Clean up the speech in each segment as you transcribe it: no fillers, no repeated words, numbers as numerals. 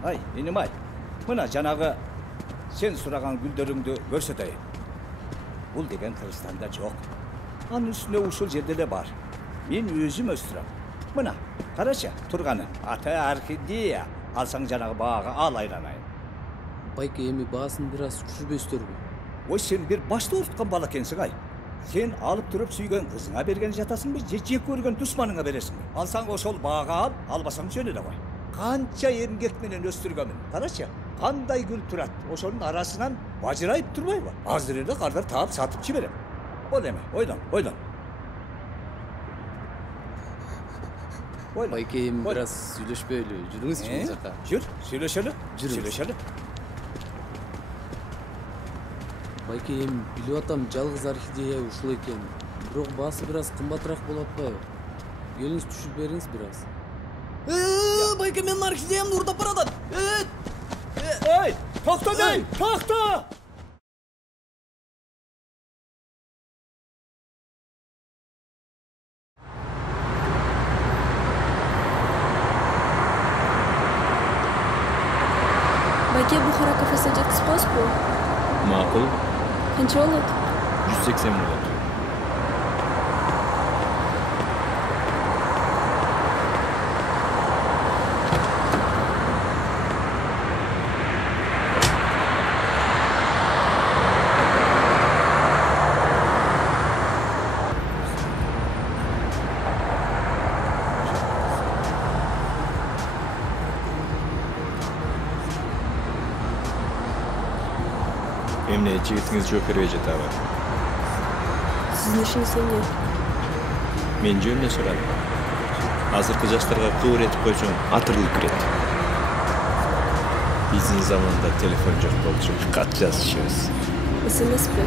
Ай, енем ай, мына жанағы сен сұраған гүлдеріңді көрсетейін. Бұл деген Кыргызстанда жоқ. Анын үстіне ушул жерде де бар. Мен өзім өстірем. Мына, қарашы, тұрғанын. Аты орхидея. Алсаң жанағы баға ал айланайын. Байке, эми баасын бир аз түшүрбөйсүзбү? Ой, сен бір башты ұртқан бала екенсің ай. Сен алып тұрып сүйген қызыңа берген жатасың бе, жек көрген дұшманыңа бересің бе? Алсаң ошол баға ал, албасаң жөне де қой. Қанша емгек менен өстіргенмін. Қарашы, қандай гүл тұрат. Ошонун арасынан бажырайып турбайбы? Азыр эле кардар таап сатып жиберем. Ол эме, ойлан. Байке, эми бир аз сүйлөшпөйлү. Жүрүңүзчү бул жака. Жүр, сүйлөшөлү. Байке, эми билип атам, жалгыз орхидея ушул экен. Бирок баасы бир аз кымбатыраак болуп атпайбы? Келиңиз түшүрүп бериңиз бир аз. Байке, менин орхидеямды уурдап баратат. Эй, токто дейм, токто! Байке, Бухара кафесине жеткизбейсизби? Макул. Канча болот? 180 болот. Эмне жигитиңиз жооп бербей жатабы? Сиздин ишиңиз эмне? Мен жөн эле сурадым. Азыркы жаштарга кыбыр этип койсоң атырылып кирет. Биздин заманда телефон жок болчу, кат жазышыбыз. СМСпи?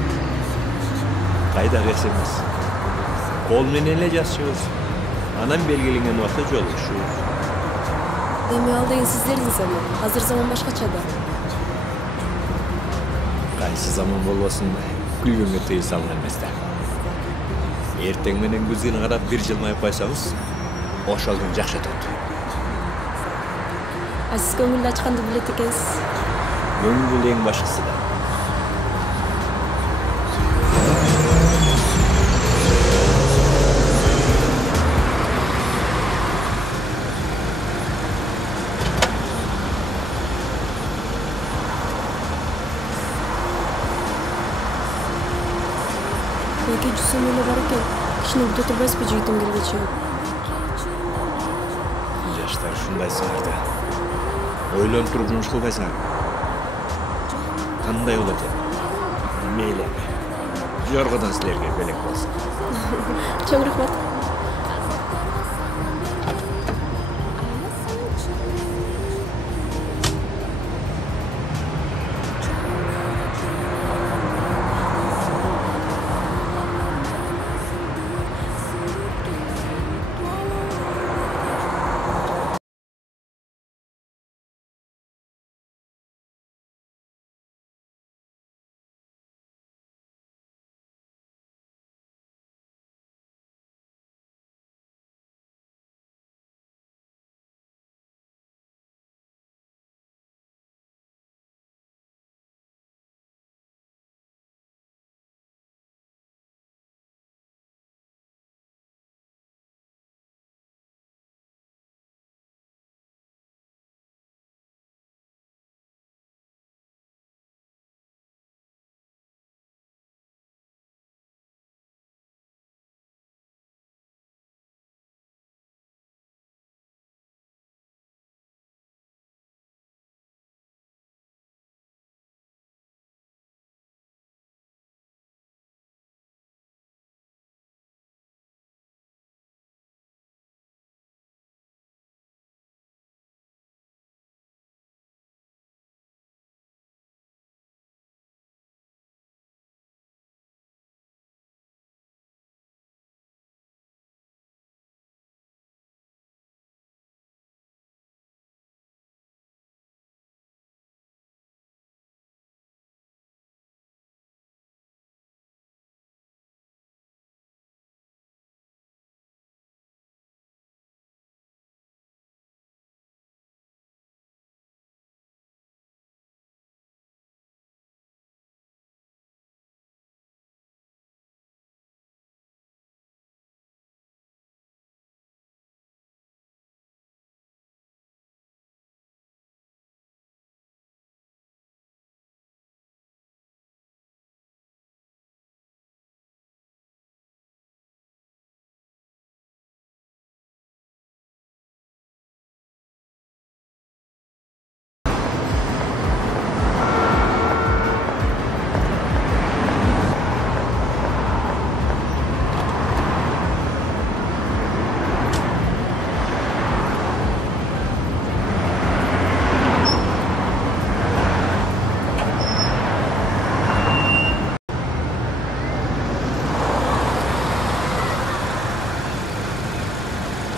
Кайдагы СМС? Кол менен эле жазышыбыз. Анан белгиленген убакта жолугушубуз. Эми ал деген сиздердин заман. Азыр заман башкача да. Кайсы заман болбосун, күлгөнгө тыйым салына эмес да. Эртең менен көзүнө карап бир жылмайып койсоңуз, ошол күн жакшы өтөт. А сиз көңүлдү ачканды билет экенсиз. Көңүл эң башкысы да. Байке, жүзсөм эле бар экен. Кичине күтө турбайсызбы жигитим келгече? Жаштар ушундай сыңар да. Ойлонуп туруп жумуш кылбайсың. Кандай болот эми? Мейли. Жоргодон силерге белек болсун. Чоң рахмат.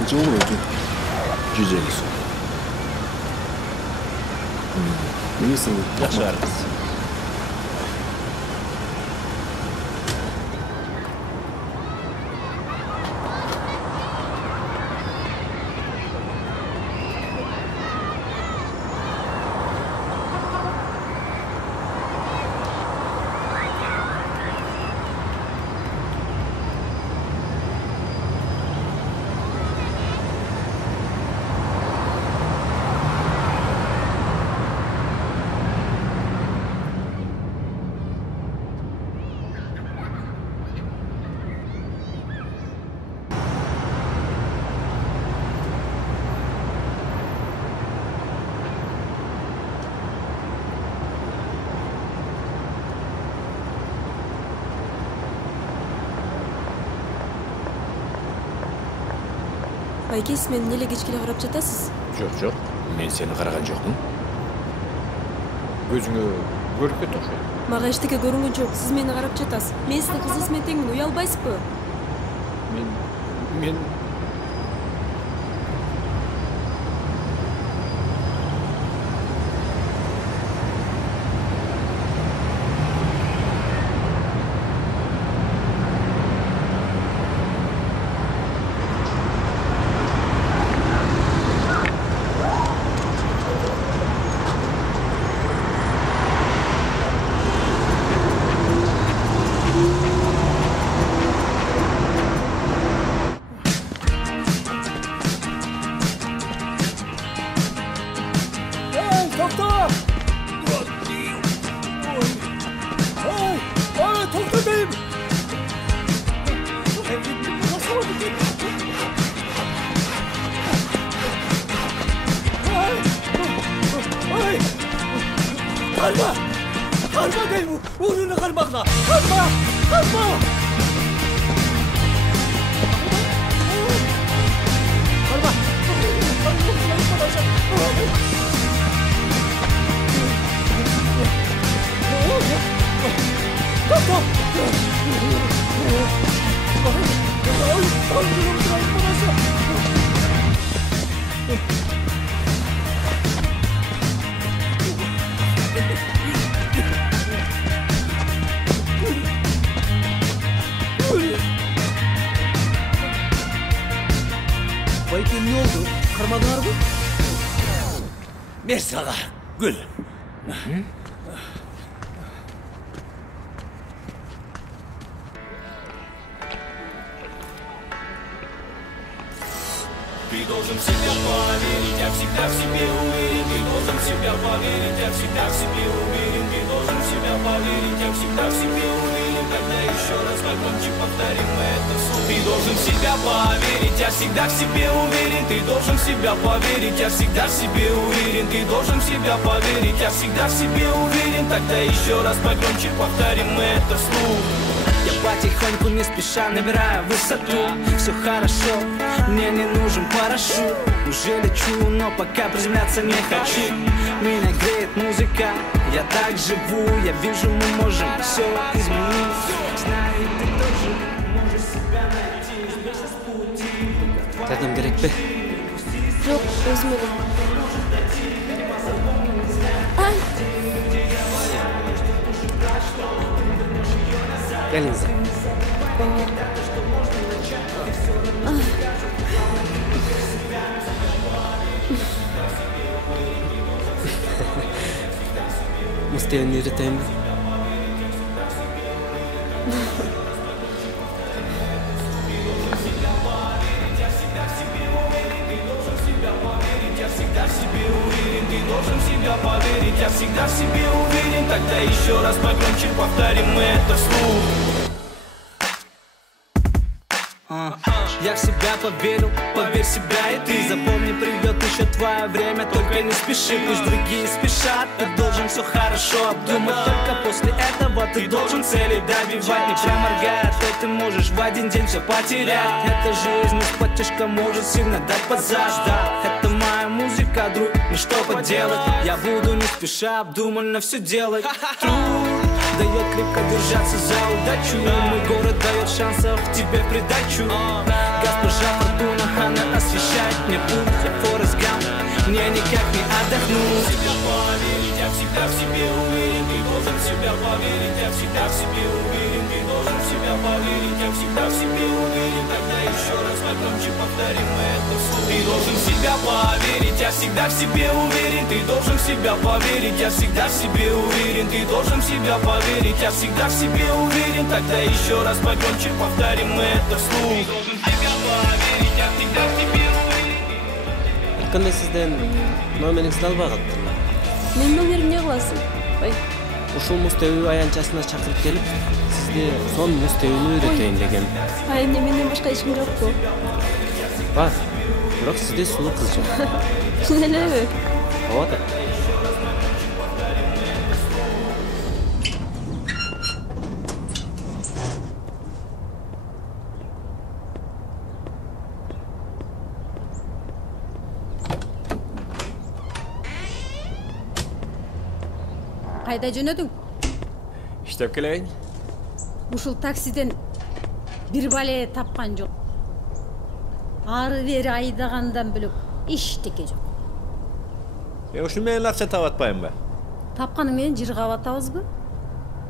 қанша болу екен? 150 сом. Білесің, Жақсы арыз. Байке, сіз мені неле кечкеле қарап жатасыз? Жоқ, мен сені қараған жоқпын. Өзіңе көріп кет оқшайды. Маға ештеңе көрінген жоқ, сіз мені қарап жатасыз. Мен сіздің қызыңызбен теңмін, ұялбайсыз ба? Мен... Karma değil bu. Uğrunu karmakla. Karma. Байке, не oldu? Karmadınlar mı? Mersala, Gül. Ты должен в себя поверить, я всегда в себе уверен. Ты должен в себя поверить, я всегда в себе уверен. Ты должен в себя поверить, я всегда в себе уверен. Тогда еще раз погромче повторим это вслух. Ты должен в себя поверить, я всегда в себе уверен. Ты должен в себя поверить, я всегда в себе уверен. Ты должен в себя поверить, я всегда в себе уверен. Тогда еще раз погромче повторим это вслух. Я потихоньку, не спеша, набираю высоту. Все хорошо, мне не нужен парашют. Уже лечу, но пока приземляться не хочу. Меня греет музыка, я так живу. Я вижу, мы можем все изменить. Знаю, ты тоже можешь себя найти. Сбейся с пути. Yardım gerek be. Yok, özüm öyle. Ay, Gelinize. Mustafa eriteyim mi? Ты должен в себя поверить, я всегда в себе уверен. Тогда еще раз погромче повторим это вслух. Я в себя поверил, поверь в себя и ты. Запомни, придет еще твое время, только не спеши. Пусть другие спешат, ты должен все хорошо обдумать. Только после этого ты должен цели добивать. Не проморгая, то ты можешь в один день все потерять. Эта жизнь из-под тяжка может сильно дать под зад. Да, это моя музыка, друг, ну что поделать. Я буду не спеша обдуманно все делать. Труд дает крепко держаться за удачу. Мой город дает шансов тебе в придачу. Госпожа Фортуна, она освещает мне путь. Я Форест Гамп, мне никак не отдохнуть. Себя поверить, я всегда в себе уверен. Ты должен в себя поверить, я всегда в себе уверен. Ты должен в себя поверить, я всегда в себе уверен. Тогда еще раз погромче повторим это вслух. Ты должен в себя поверить, я всегда в себе уверен. Ты должен в себя поверить, я всегда в себе уверен. Ты должен в себя поверить, я всегда в себе уверен. Тогда еще раз погромче повторим это вслух. Ты должен в себя поверить, я всегда в себе уверен. Айткандай сизден номериңизди албай калыптырлар. Менин номеримди эмне кыласың? Ой, Ушул муз тебүү аянтчасына чакырып келип, сизди сон муз тебүүнү үйрөтөйүн деген. эмне менден башка эч ким жокпу? Бар. Бирок сизде сулуу кыз жок. Чын элеби? Ооба да. Кайда жөнөдүң? Иштеп келейин. Ушул таксиден бир бале тапкан жок. Ары бери айдагандан бөлөк эчтеке жок. Ушун менен акча таап атпаймынбы? Тапканың менен жыргап атабызбы?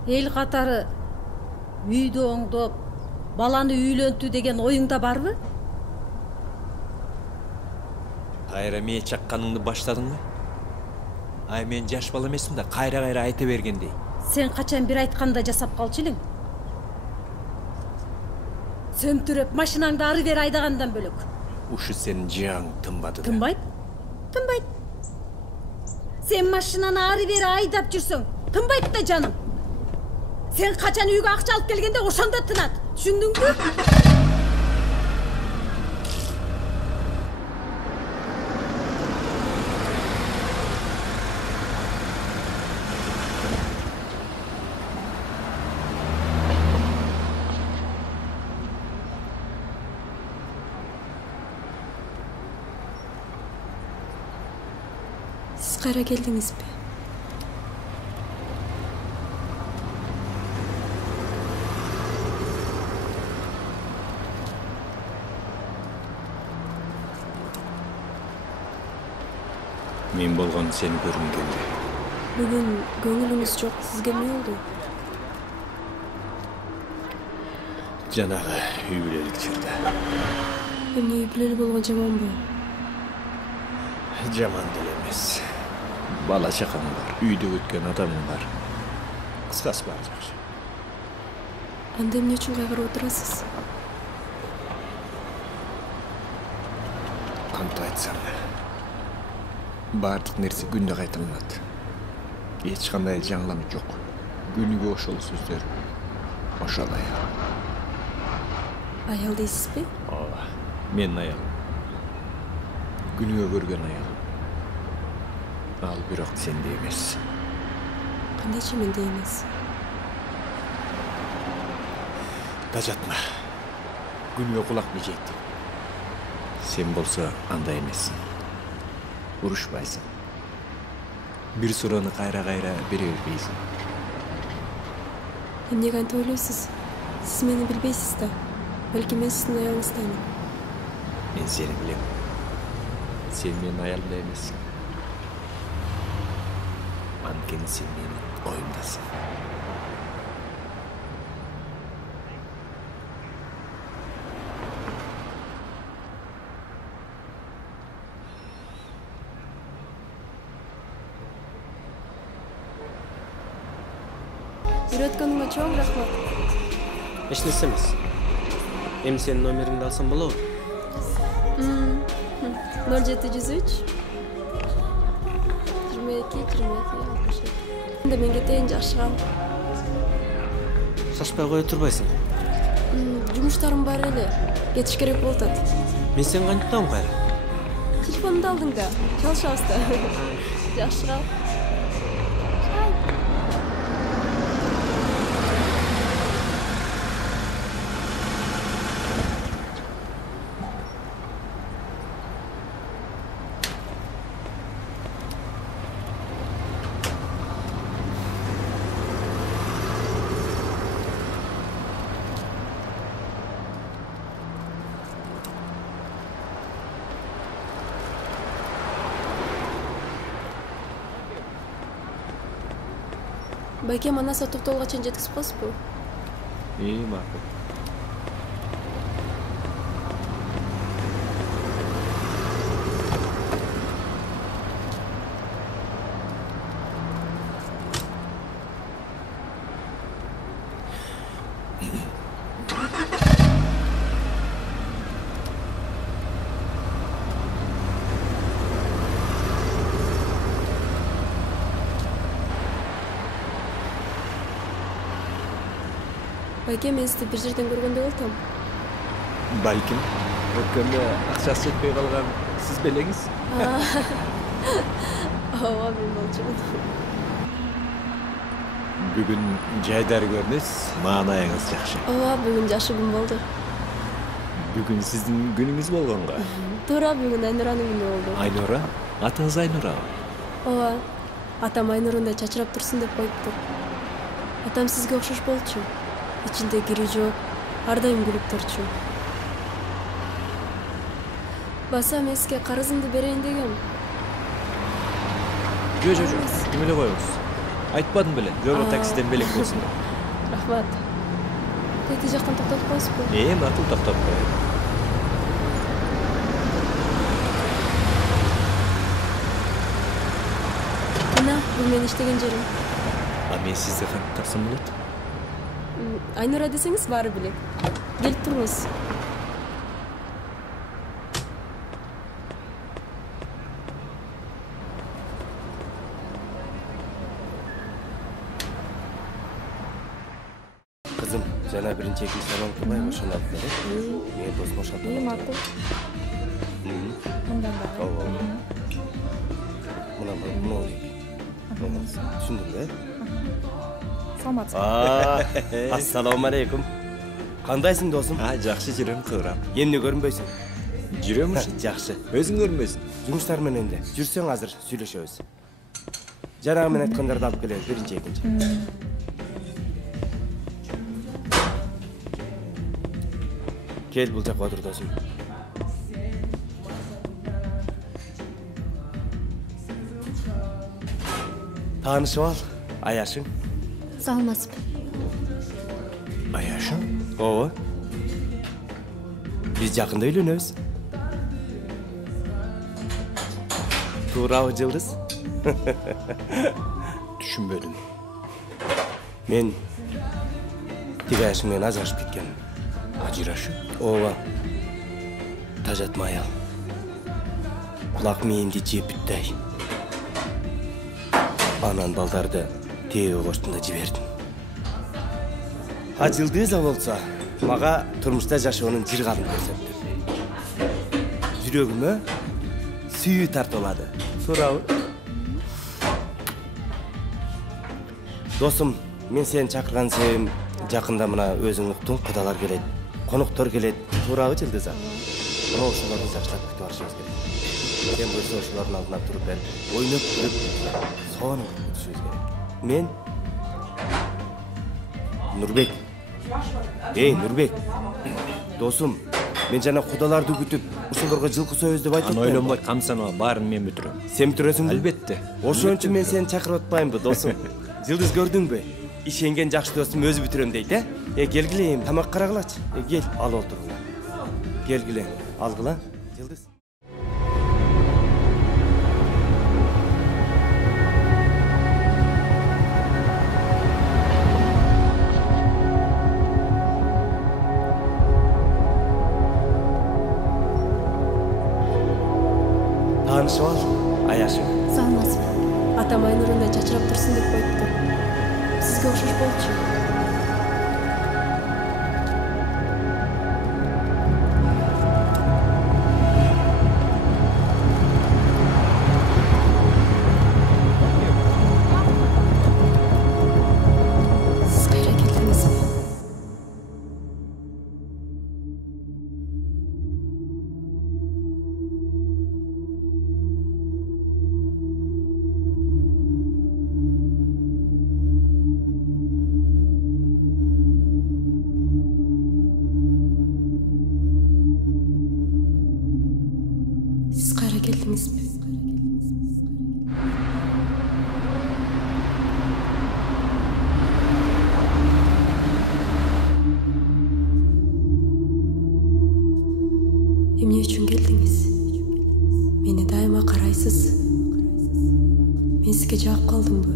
Эл катары үйдү оңдоп, баланы үйлөнтүү деген оюңда барбы? Кайра мээ чакканыңды баштадыңбы? Ай мен жаш бала эмесмин да, кайра айта бергендей. Сен качан бир айтканда жасап калчу элең? Сөмтүрөп машинаңды ары бери айдагандан бөлөк. Ушу сенин жааң тынбады да. Тынбайт? Тынбайт. Сен машинаны ары бери айдап жүрсөң, тынбайт да жаным. Сен качан үйгө акча алып келгенде ошондо тынат. Түшүндүңбү? Siz kayra geldingizби? Мен болгон сени көргүм келди. Бүгүн көңүлүңүз жок, сизге эмне болду? Жанагы үй бүлөлүк чырда. Эмне үй бүлөлүү болгон жаманбы? Жаман деле эмес. Бала чакам бар, үйдө өткөн адамым бар. Кыскасы баары жакшы. Анда эмне үчүн кайгырып отурасыз? Кантип айтсам, баардык нерсе күндө кайталанат. Эч кандай жаңылануу жок. Күнүгө ошол сөздөр. Ошол аял. Аял дейсизби? Ооба, менин аялым. Күнүгө көргөн аялым. Ал бирок сенде эмес. Кандайча менде эмес? Тажатма. Күнүгө кулак мижейт. Сен болсо андай эмессиң. Урушпайсың. Бир суроону кайра бере бербейсиң. Эмнеге антип ойлойсуз? Сиз мени билбейсиз да. Балки мен сиздин аялыңыздаймын. Мен сени билем. Сен менин аялым да эмессиң. Анткени сен менин оюмдасың. Үйрөткөнүңө чоң рахмат. Эч нерсе эмес. Эми сенин номериңди алсам болобу? 0703 22 62. Анда мен кетейин, жакшы кал. Шашпай кое турбайсың? Жумуштарым бар эле. Кетиш керек болуп атат. Мен сени кантип табам кайра? Телефонумду алдың да. Чалышабыз да. Жакшы кал. Байке мана токтолго чейин жеткизип коесузбу? Макул. Байке мен сизди бир жерден көргөндөй болдум. Балким. Өткөндө акчасы жетпей калган сиз белеңиз. Ооба мен болчумун. Бүгүн жайдар көрүнөс, маанайыңыз жакшы. Ооба бүгүн жакшы күн болду. Бүгүн сиздин күнүңүз болгонго. Туура бүгүн Айнуранын күнү болду. Айнура? Атыңыз Айнурабы? Ооба. Атам Айнурундай чачырап турсун деп коюптур. Атам сизге окшош болчу. İçinde kiri жок, ар дайым күлүп турчу. Баса эмеске карызымды берейин дегем. Жок. Ким эле коебуз? Айтпадым беле, жолу таксиден белек болсун деп. Рахмат. Тети жактан токтотуп коесузбу? Макул, токтоп коеюн. Мына, бул менин иштеген жерим. Мен сизди кантип тапсам болот? Айнура десеңиз баары билет. Келип туруңуз. Кызым, жана биринчи экинчи салон кылбай ошону алып бер. Мен досума шалтырып. Макул. Мындан да. Ооба. Мына түшүндүңбү? Ассаламу алейкум. Кандайсың досум? Жакшы жүрөм, кыбырам. Эмне көрүнбөйсүң? Жүрөм. Жакшы. Өзүң көрүнбөйсүң. Жумуштар менен де. Жүрсөң азыр сүйлөшөбүз. Жанагы мен айткандарды алып келебиз, биринчи, экинчи. Кел бул жакка отур досум. Таанышып ал, Аяшың. Саламатсызбы? Аяшың? Ооба. Биз жакында үйлөнөбүз. Туурабы, Жылдыз? Түшүнбөдүм. Мен тиги Аяшың менен ажырашып кеткенмин. Ажырашып? Ооба. Тажатма аял. Кулак мээңди жеп бүттэй. Анан балдарды тээби коштум да жибердим. Жылдыза болсо мага турмушта жашоонун жыргалын көрсөттү. Жүрөгүмө сүйүү тартуулады. Туурабы? Досум, мен сени чакырган себебим жакында мына өзүң уктуң, кудалар келет, коноктор келет. Туурабы, Жылдыза? Мына ошолорду жакшылап күтүп алышыбыз керек. Сен болсо ошолордун алдына туруп бер, ойноп күлүп, сону күтүшүбүз керек. Мен Нурбек. Нурбек. Досум, мен жана кудаларды күтүп, ошолорго жылкы союз деп айтып атпаймынбы? Ойлонбой камсанма, баарын мен бүтүрөм. Сен бүтүрөсүңбү? Албетте. Ошон үчүн мен сени чакырып атпаймынбы, досум? Жылдыз, көрдүңбү? Ишенген жакшы досум өзү бүтүрөм дейт, келгиле, эми тамак карагылачы. Кел, ал отургула. Келгиле, алгыла. Жылдыз. Таанышып ал, Аяшың. Саламатсызбы? Атам Айнурундай чачырап турсун деп коюптур. Сизге окшош болчу. Сиз кайра келдиңизби? сізге жауап қалдым ба?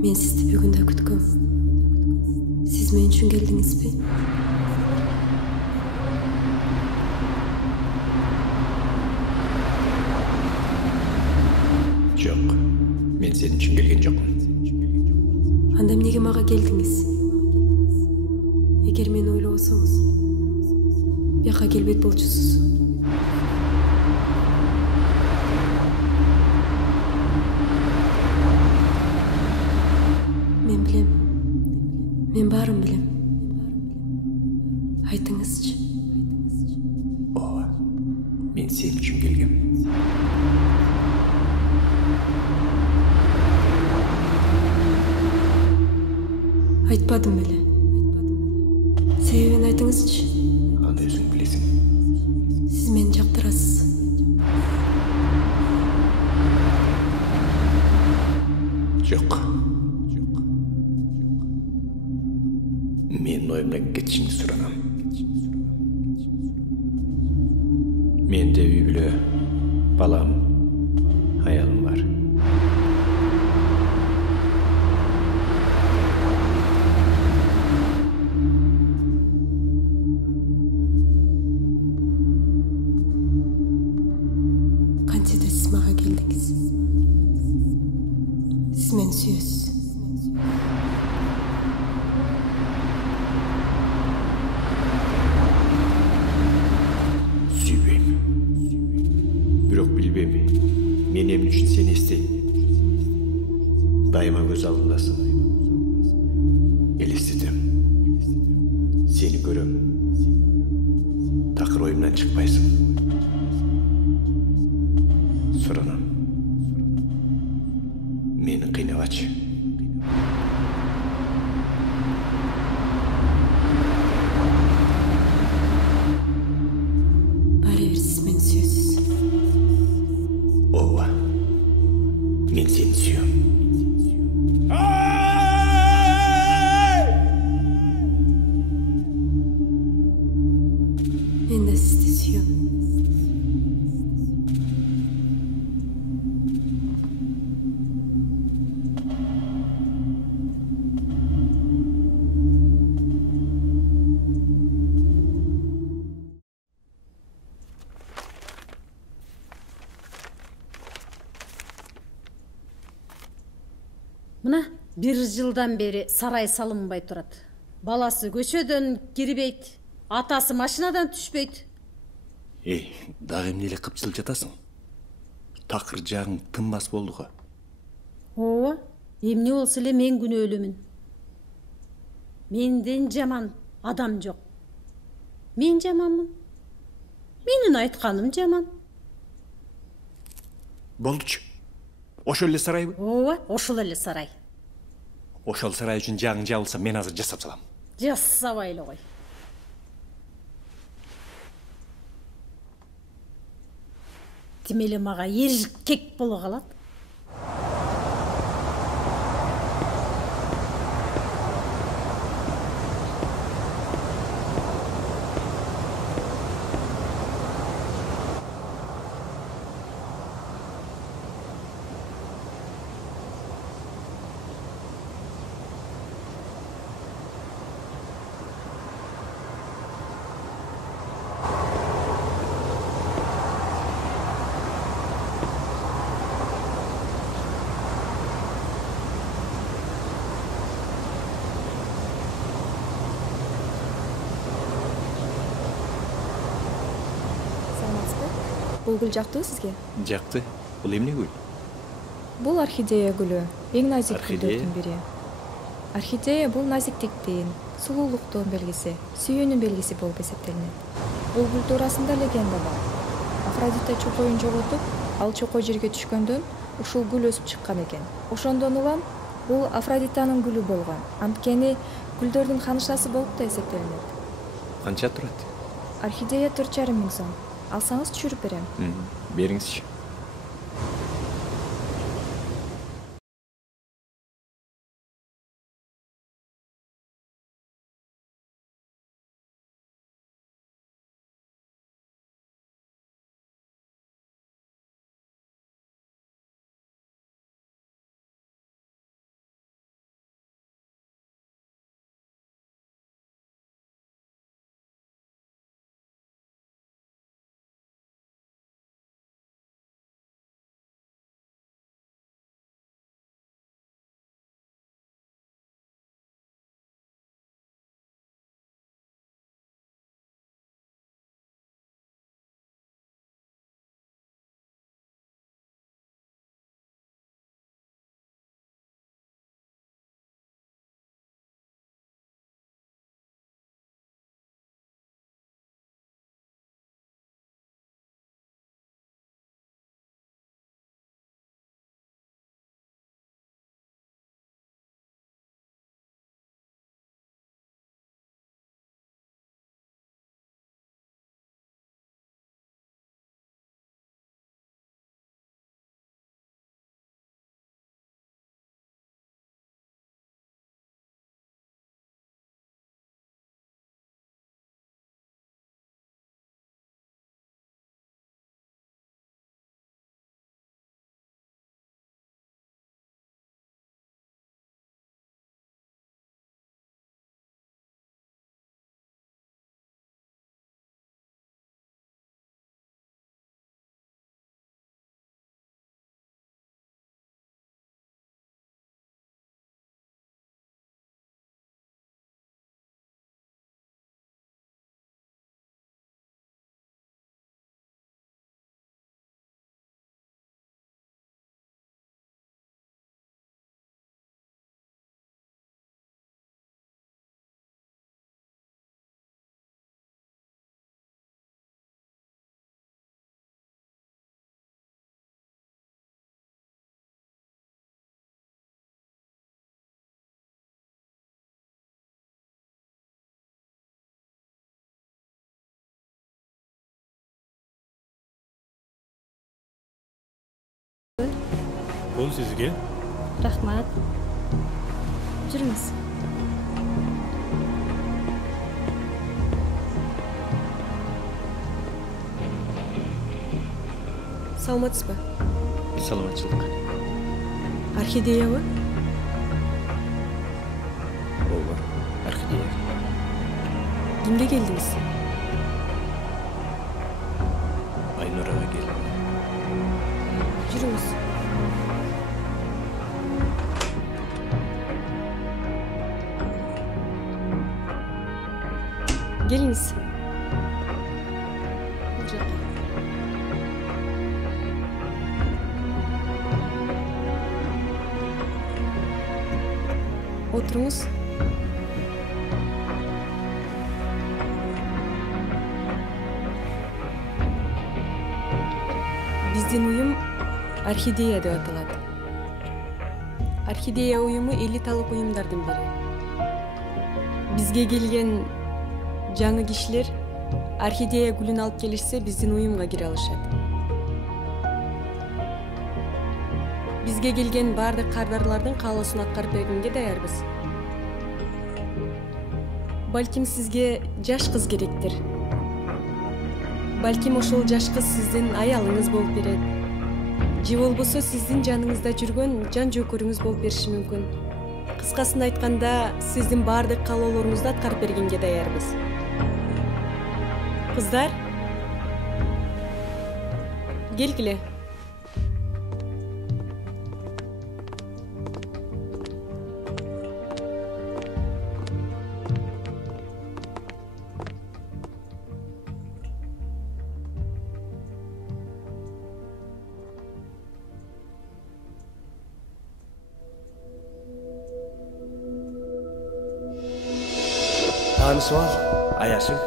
Мен сізді бүгін де күткім. Сіз мен үшін келдіңіз бе? Жоқ, мен сен үшін келген жоқпын. Анда неге маға келдіңіз? Егер мен ойлаусаңыз, бияққа келбет болчусуз. Мен білем. Мен барын білем. Айтыңызчы. Ооба, мен сен үшін келгем. Айтпадым беле. Себебин айтыңызчы. Аны өзің білесің. Сіз мені жақтырасыз. Жоқ. Мен ойымдан кетішіңді сұранам. Менде үй бүлө, балам, аялым бар. Қаншада сіз маға келдіңіз. Сіз мені сүйесіз. Сүйбеймін. Бирок билбеймін. Мен эмне үчүн сени эстейм. Дайыма көз алдымдасың. Элестетем. Сени көрөм. Такыр оюмдан чыкпайсың. Суранам. Мени кыйнабачы. Бәрібір сіз мені сүйесіз. Ооба. Мен сени сүйөм. Мен де сізді сүйем. Мына 1 жылдан бери сарай салынбай турат. Баласы көчөдөн кирбейт, атасы машинадан түшпөйт. Эй, дагы эмне эле кыпчылып жатасың? Такыр жагың тынбас болду го. Ооба, эмне болсо эле мен күнөөлүүмүн. Менден жаман адам жок. Мен жаманмын. Менин айтканым жаман. Болдучу. Ошол эле сарайбы? Ооба, ошол эле сарай. Ошол сарай үчүн жагың жабылса, мен азыр жасап салам. Жасабай эле кой. Тимеле мага эркек боло калат. Бул гүл жактыбы сизге? Жакты. Бул эмне гүл? Бул орхидея гүлү. Эң назик Орхидея? гүлдөрдүн бири. Орхидея бул назиктиктин, сулуулуктун белгиси, сүйүүнүн белгиси болуп эсептелинет. Бул гүл туурасында легенда бар. Афродита чокоюн жоготуп, ал чокой жерге түшкөндөн ушул гүл өсүп чыккан экен. Ошондон улам бул Афродитанын гүлү болгон. Анткени гүлдөрдүн ханышасы болуп да эсептелинет. Канча турат? Орхидея 4,5 миң сом. Алсаңыз түшүрүп берем. Бериңизчи. Бул сизге. Рахмат. Жүрүңүз. Саламатсызбы? Саламатчылык. Орхидеябы? ооба орхидея. Кимге келдиңиз? Айнурага келдим. Жүрүңүз. Келиңиз. Бул жака. Отуруңуз. Биздин уюм Орхидея деп аталат. Орхидея уюму элиталык уюмдардын бири. Бизге келген жаңы кишилер орхидея гүлүн алып келишсе, биздин уюмга кире алышат. Бизге келген бардык кардарлардын каалоосун аткарып бергенге даярбыз. Балким сизге жаш кыз керектир. Балким ошол жаш кыз сиздин аялыңыз болуп берет. Же болбосо сиздин жаныңызда жүргөн жан жөөкөрүңүз болуп бериши мүмкүн. Кыскасын айтканда, сиздин бардык каалоолоруңузду аткарып бергенге даярбыз. Кыздар, келгиле. Таанышып ал, Аяшым.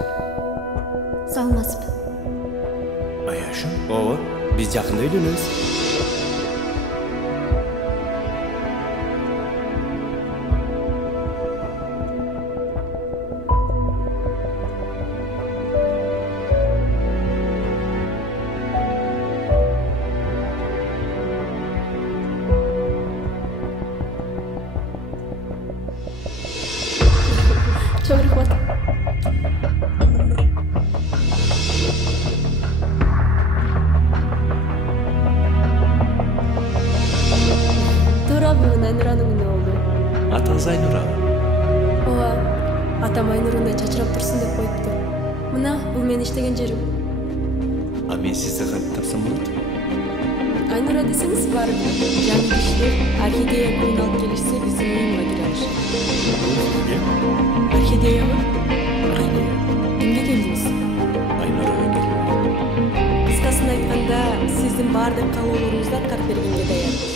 Саламатсызбы? Аяшым? Ооба, биз жакында үйлөнөбүз. Чоң рахмат. Туурабы Айнуранын күнү болду. Атыңыз Айнура. Ооба, атам Айнурундай чачырап турсун деп коюптур. Мына, бул мен иштеген жерим. А мен сизди кантип тапсам болот? Айнура десеңиз бар. Жаңы кишилер орхидея гүлүн алып келишсе, биздин уюмга кире алышат. Орхидеябы? Орхидея. Кимге келдиңиз? Айнурага келдим. Кыскасын айтканда, сиздин бардык каалоолоруңузду аткарып бергенге даярбыз.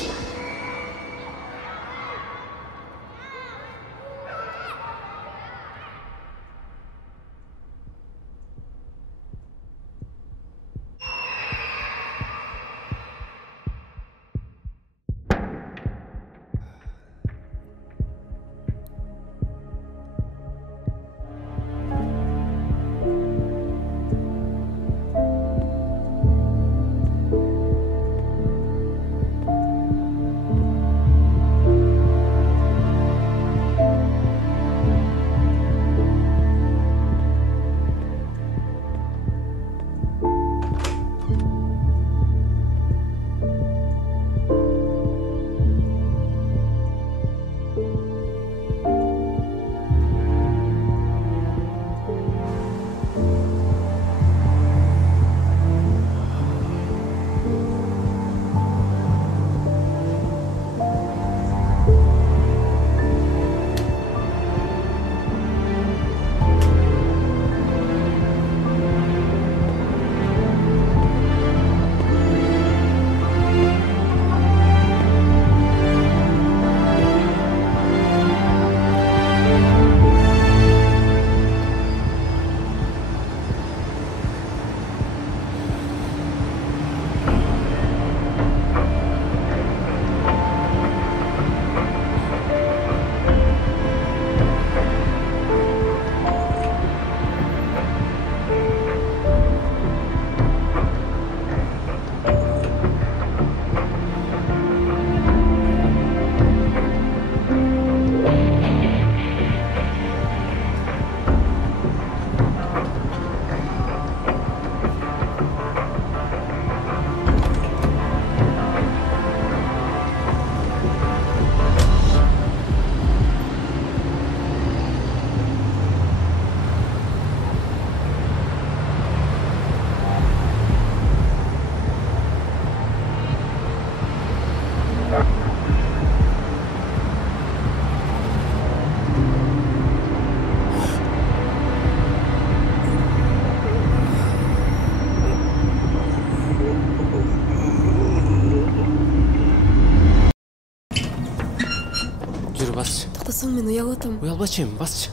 Жүр, басчы. Токтосоң, мен уялып атам. Уялбачы эми, басчы.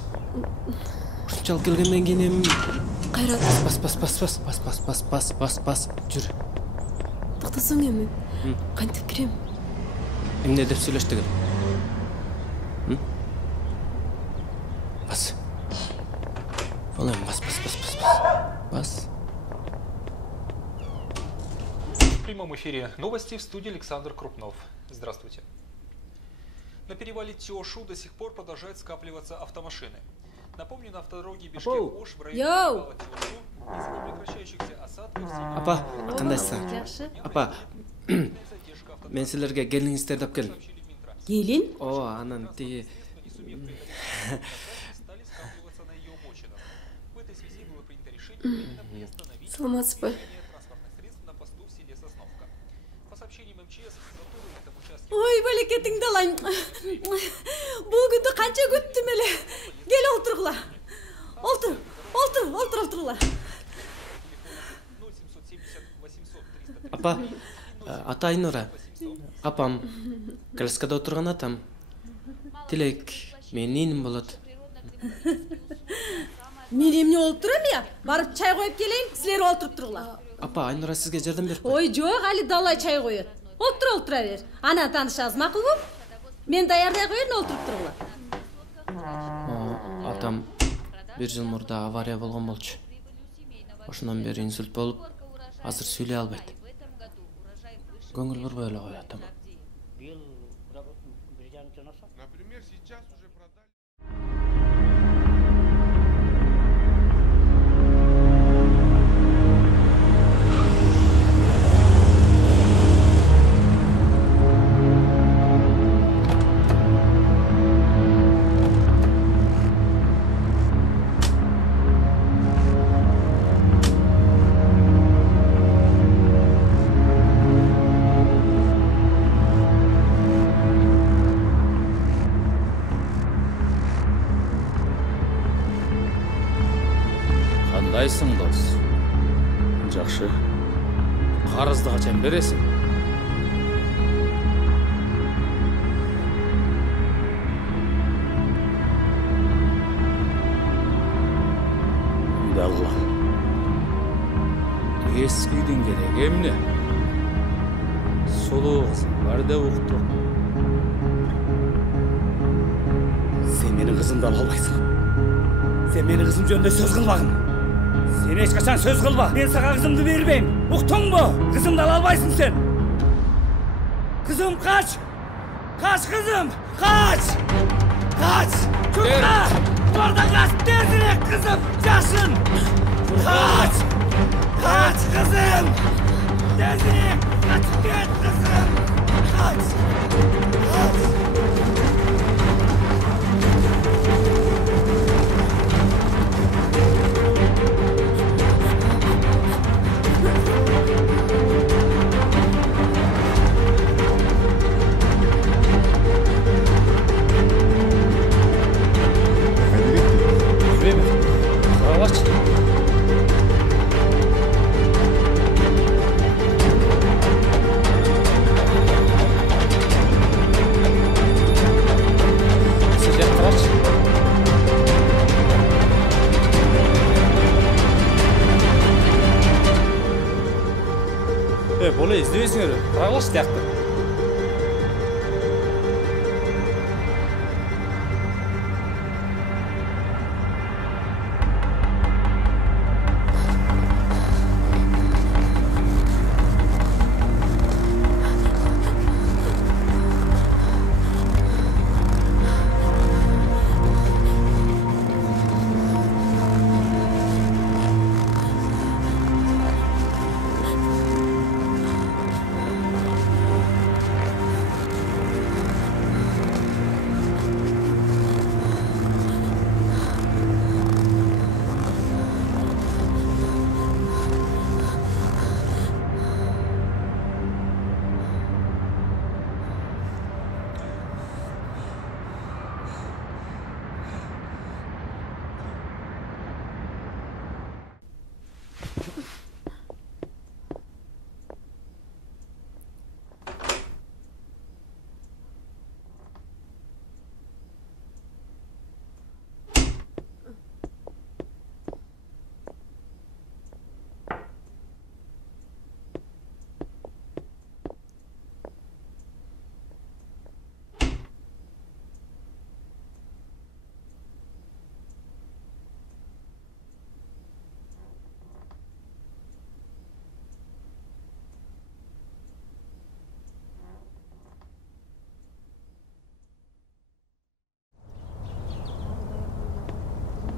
Ушунчалык келгенден кийин эми Кайрат. Бас. Жүр. Токтосоң эми. Кантип кирем? Эмне деп сүйлөштүк эле? Бас. Балам, бас. В прямом эфире новости, в студии Александр Крупнов. Здравствуйте. На перевале Тёшу до сих пор продолжают скапливаться автомашины. Напомню, на автодороге Бишкек-Ош в районе перевала Тёшу из-за непрекращающихся осадков... Апа, кандайсың? Апа, мен силерге келиңиздер деп келдим. Келин? О, анан тиги... Саламатсызбы? Ой, балекетиңди алайын. Бул күндү канча күттүм эле. Кел олтургула. Олтургула. Апа, ата Айнура. Апам, Калескада отурган атам. Тилек, менин ниним болот. Мен эмне болуп турам я? Барып чай коюп келейин, силер олтуруп тургула. Апа, Айнура сизге жардам берип. Ой, жок, али далай чай коет. Олтура бер. Ана таанышабыз макулбу? Мен даярдай коеюн, олтуруп тургула. Атам 1 жыл мурда авария болгон болчу. Ошондон бери инсульт болуп, азыр сүйлөй албайт. Көңүл бурбой эле кой атам. Например, сейчас уже продали. Кандайсың, дос? Жакшы. Карызды качан бересиң? Уйдалла. Эски үйдүн кереги эмне? Сулуу кызым бар деп уктук. Сен менин кызымды ала албайсың. Сен менин кызым жөнүндө сөз кылбагын. Сен эч качан сөз кылба. Мен сага кызымды бербейм. Уктуңбу? Кызымды ала албайсың сен. Кызым, кач! Кач, кызым! Кач! Чурка! Орда кач, тезирээк, кызым! Жашын! Кач! Кызым! Тезирээк, качып кет, кызым! Кач! Бола издебейсиңер, карагылаш тиякты.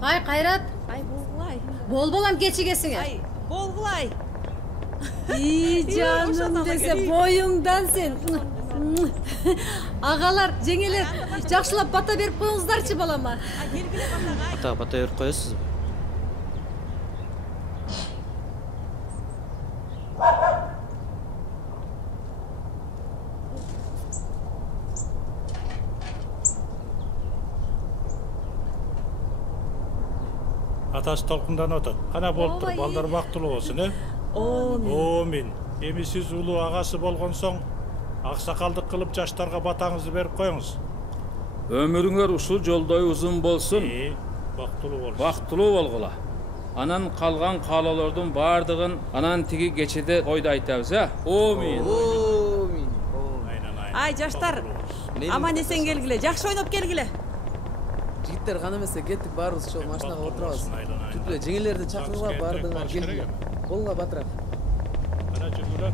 Ай Кайрат, Ай болгулай. бол балам кечигесиңе. Ай болгулай. Жаным десе боюңдан сен. Агалар, жеңелер, жакшылап бата берип коюңуздарчы балама. Ата бата берип коесузбу? Атасы толкунданып атат. Кана болуптур, балдар бактылуу болсун, Омин. Эми сиз улуу агасы болгон соң аксакалдык кылып жаштарга батаңызды берип коюңуз. Өмүрүңөр ушул жолдой узун болсун. Бактылуу болсун. Бактылуу болгула. Анан калган каалоолордун баардыгын анан тиги кечеде койду айтабыз, Омин. Ай жаштар, аман эсен келгиле, жакшы ойноп келгиле. Жигиттер кан эмесе кеттик, баарыбыз ошол машинага отурабыз. Түтүлө жеңелерди чакыргыла, баардыгыңар келгиле. Колго батыраак. Кана жүргүлө.